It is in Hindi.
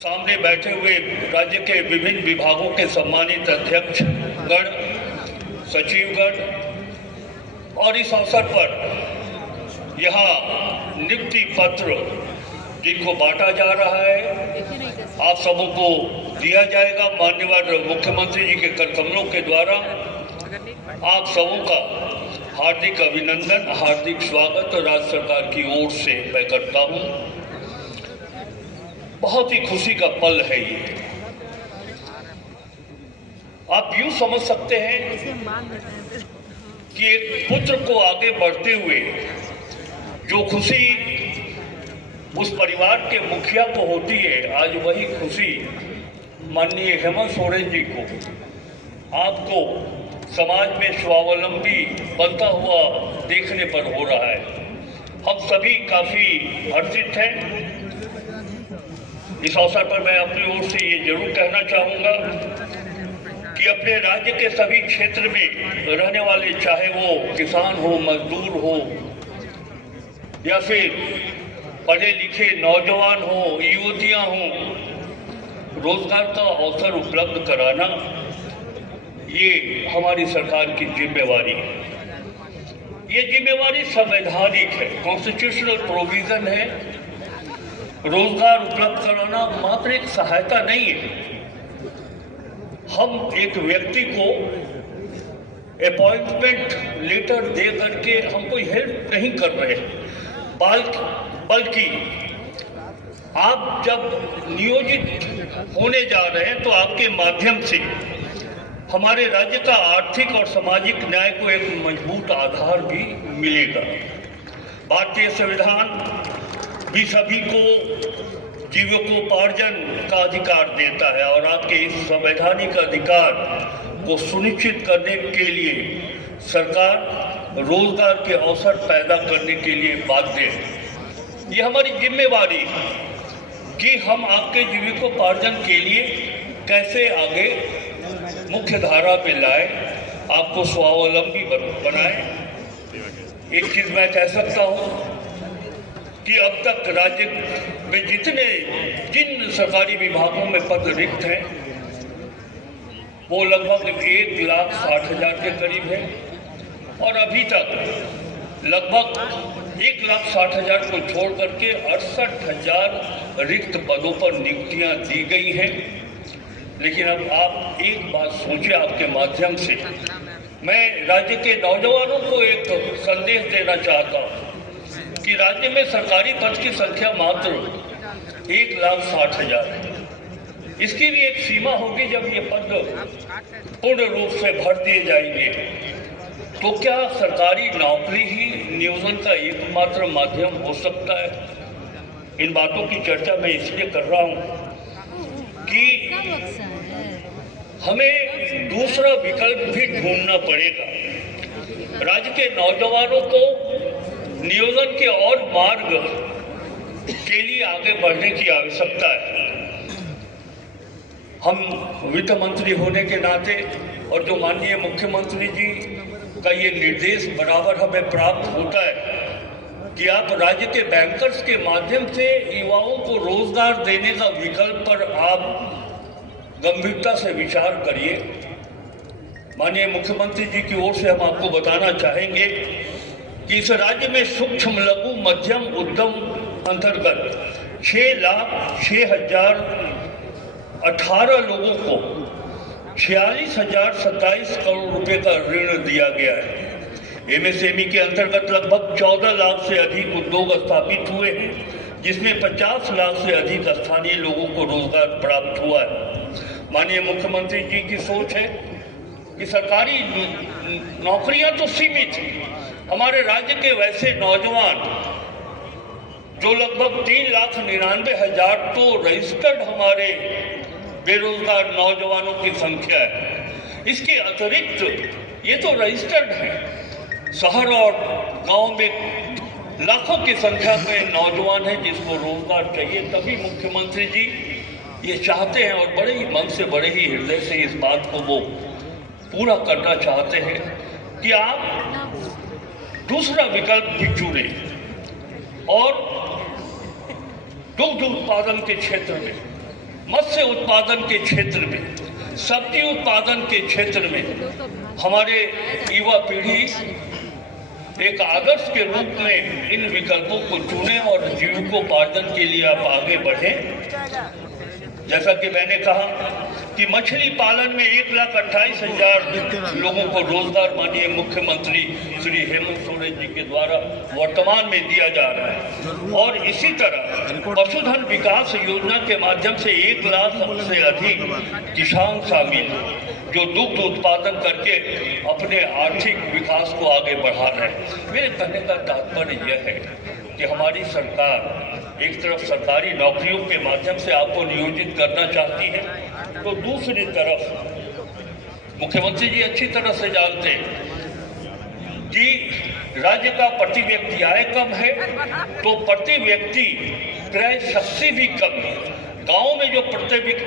सामने बैठे हुए राज्य के विभिन्न विभागों के सम्मानित अध्यक्ष गण, सचिवगण और इस अवसर पर यहाँ नियुक्ति पत्र जिनको बांटा जा रहा है आप सबों को दिया जाएगा। माननीय मुख्यमंत्री जी के कर कमलों के द्वारा आप सबों का हार्दिक अभिनंदन, हार्दिक स्वागत राज्य सरकार की ओर से मैं करता हूँ। बहुत ही खुशी का पल है ये। आप यूं समझ सकते हैं कि एक पुत्र को आगे बढ़ते हुए जो खुशी उस परिवार के मुखिया को होती है, आज वही खुशी माननीय हेमंत सोरेन जी को, आपको समाज में स्वावलंबी बनता हुआ देखने पर हो रहा है। हम सभी काफी हर्षित हैं। इस अवसर पर मैं अपनी ओर से ये जरूर कहना चाहूँगा कि अपने राज्य के सभी क्षेत्र में रहने वाले, चाहे वो किसान हो, मजदूर हो या फिर पढ़े लिखे नौजवान हो, युवतियाँ हों, रोजगार का अवसर उपलब्ध कराना ये हमारी सरकार की जिम्मेवारी है। ये जिम्मेवारी संवैधानिक है, कॉन्स्टिट्यूशनल प्रोविजन है। रोजगार उपलब्ध कराना मात्र एक सहायता नहीं है। हम एक व्यक्ति को अपॉइंटमेंट लेटर दे करके हम कोई हेल्प नहीं कर रहे, बल्कि आप जब नियोजित होने जा रहे हैं तो आपके माध्यम से हमारे राज्य का आर्थिक और सामाजिक न्याय को एक मजबूत आधार भी मिलेगा। भारतीय संविधान भी सभी को जीविकोपार्जन का अधिकार देता है और आपके इस संवैधानिक अधिकार को सुनिश्चित करने के लिए सरकार रोजगार के अवसर पैदा करने के लिए बाध्य है। ये हमारी जिम्मेवारी है कि हम आपके जीविकोपार्जन के लिए कैसे आगे मुख्य धारा में लाए, आपको स्वावलंबी बनाए। एक चीज मैं कह सकता हूँ कि अब तक राज्य में जिन सरकारी विभागों में पद रिक्त हैं वो लगभग 1,60,000 के करीब है और अभी तक लगभग 1,60,000 को छोड़ करके 68,000 रिक्त पदों पर नियुक्तियां दी गई हैं। लेकिन अब आप एक बात सोचिए, आपके माध्यम से मैं राज्य के नौजवानों को एक संदेश देना चाहता हूँ कि राज्य में सरकारी पद की संख्या मात्र 1,60,000 है। इसकी भी एक सीमा होगी। जब ये पद पूर्ण रूप से भर दिए जाएंगे तो क्या सरकारी नौकरी ही नियोजन का एकमात्र माध्यम हो सकता है? इन बातों की चर्चा मैं इसलिए कर रहा हूँ कि हमें दूसरा विकल्प भी ढूंढना पड़ेगा। राज्य के नौजवानों को नियोजन के और मार्ग के लिए आगे बढ़ने की आवश्यकता है। हम वित्त मंत्री होने के नाते और जो माननीय मुख्यमंत्री जी का ये निर्देश बराबर हमें प्राप्त होता है कि आप राज्य के बैंकर्स के माध्यम से युवाओं को रोजगार देने का विकल्प पर आप गंभीरता से विचार करिए। माननीय मुख्यमंत्री जी की ओर से हम आपको बताना चाहेंगे कि इस राज्य में सूक्ष्म लघु मध्यम उद्यम अंतर्गत 6,06,018 लोगों को 46,027 करोड़ रुपए का ऋण दिया गया है। एमएसएमई के अंतर्गत लगभग 14 लाख से अधिक उद्योग स्थापित हुए हैं, जिसमें 50 लाख से अधिक स्थानीय लोगों को रोजगार प्राप्त हुआ है। माननीय मुख्यमंत्री जी की सोच है कि सरकारी नौकरियां तो सीमित हैं। हमारे राज्य के वैसे नौजवान जो लगभग 3,99,000 तो रजिस्टर्ड हमारे बेरोजगार नौजवानों की संख्या है। इसके अतिरिक्त ये तो रजिस्टर्ड है, शहर और गांव में लाखों की संख्या में नौजवान हैं जिसको रोजगार चाहिए। तभी मुख्यमंत्री जी ये चाहते हैं और बड़े ही मन से, बड़े ही हृदय से इस बात को वो पूरा करना चाहते हैं कि आप दूसरा विकल्प भी चुने और दुग्ध उत्पादन के क्षेत्र में मत्स्य उत्पादन के क्षेत्र में, सब्जी उत्पादन के क्षेत्र में हमारे युवा पीढ़ी एक आदर्श के रूप में इन विकल्पों को चुने और जीविकोपार्जन के लिए आप आगे बढ़ें। जैसा कि मैंने कहा कि मछली पालन में 1,28,000 लोगों को रोजगार माननीय मुख्यमंत्री श्री हेमंत सोरेन जी के द्वारा वर्तमान में दिया जा रहा है। और इसी तरह पशुधन विकास योजना के माध्यम से 1 लाख से अधिक किसान शामिल जो दुग्ध उत्पादन करके अपने आर्थिक विकास को आगे बढ़ा रहे हैं। मेरे कहने का तात्पर्य यह है कि हमारी सरकार एक तरफ सरकारी नौकरियों के माध्यम से आपको नियोजित करना चाहती है, तो दूसरी तरफ मुख्यमंत्री जी अच्छी तरह से जानते हैं कि राज्य का प्रति व्यक्ति आय कम है, तो प्रति व्यक्ति क्रय शक्ति भी कम है। गांव में जो प्रति व्यक्ति